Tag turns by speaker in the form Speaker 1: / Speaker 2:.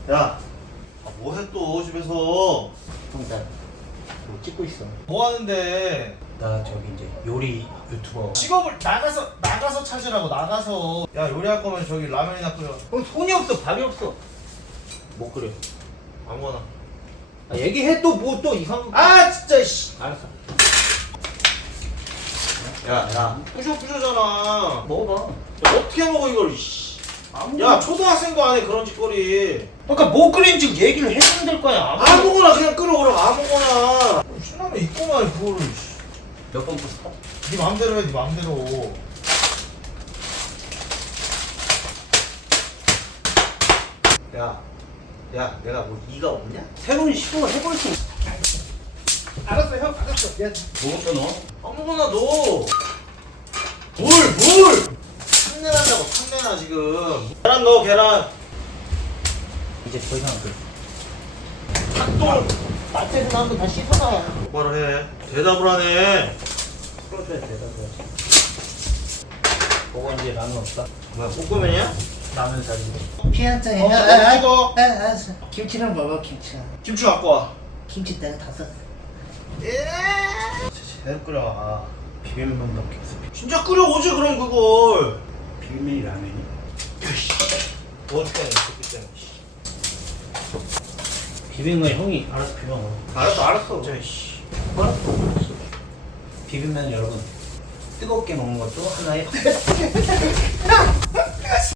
Speaker 1: 야, 뭐해 또 집에서?
Speaker 2: 형, 나 뭐 찍고 있어.
Speaker 1: 뭐 하는데?
Speaker 2: 나 저기 이제 요리 유튜버.
Speaker 1: 직업을 나가서 찾으라고. 나가서. 야, 요리할 거면 저기 라면이나 끓여.
Speaker 2: 형, 손이 없어, 발이 없어. 못 끓여.
Speaker 1: 아무거나.
Speaker 2: 아, 얘기해. 또 뭐 또 이상.
Speaker 1: 아 진짜 씨.
Speaker 2: 알았어.
Speaker 1: 야, 부셔잖아.
Speaker 2: 먹어봐.
Speaker 1: 야, 어떻게 먹어 이걸? 씨. 야, 초등학생도 안 해 그런 짓거리.
Speaker 2: 그러니까 뭐 끓인지 얘기를 해주면 될 거야.
Speaker 1: 아무거나 그냥 끓여 그럼 아무거나. 신라면 있구만 그걸.
Speaker 2: 몇번 끓였어?
Speaker 1: 네 맘대로 해, 네 맘대로. 야, 내가 뭐 이가 없냐?
Speaker 2: 새로운 시도를 해볼 수 있어.
Speaker 1: 알았어, 형, 알았어. 야,
Speaker 2: 뭐부터 넣어?
Speaker 1: 아무거나 넣어. 물! 탄내 난다고, 탄내 나 지금. 계란 넣어, 계란.
Speaker 2: 이제 더 이상 안 끓여.
Speaker 1: 닭똥.
Speaker 2: 마트에서 나온 거 다 씻어놔.
Speaker 1: 똑바로 해. 대답을 하네.
Speaker 2: 풀어줘야 대답해야지. 그거 이제 라면 없다.
Speaker 1: 뭐야, 볶음면이야?
Speaker 2: 라면 사진데. 피한장에.
Speaker 1: 찍어.
Speaker 2: 알았어. 김치랑 먹어, 김치랑.
Speaker 1: 김치 갖고 와.
Speaker 2: 김치 내가 다 썼어.
Speaker 1: 제대로 끓여. 아,
Speaker 2: 비빔면 넣겠어.
Speaker 1: 진짜 끓여오지 그럼 그걸.
Speaker 2: 비빔면이 라면이?
Speaker 1: 어떻게 하냐, 그렇기 때문에.
Speaker 2: 비빔면 형이 알아서 비벼 먹어.
Speaker 1: 알았어. 진짜, 씨.
Speaker 2: 알았어. 비빔면 여러분 뜨겁게 먹는 것도 하나의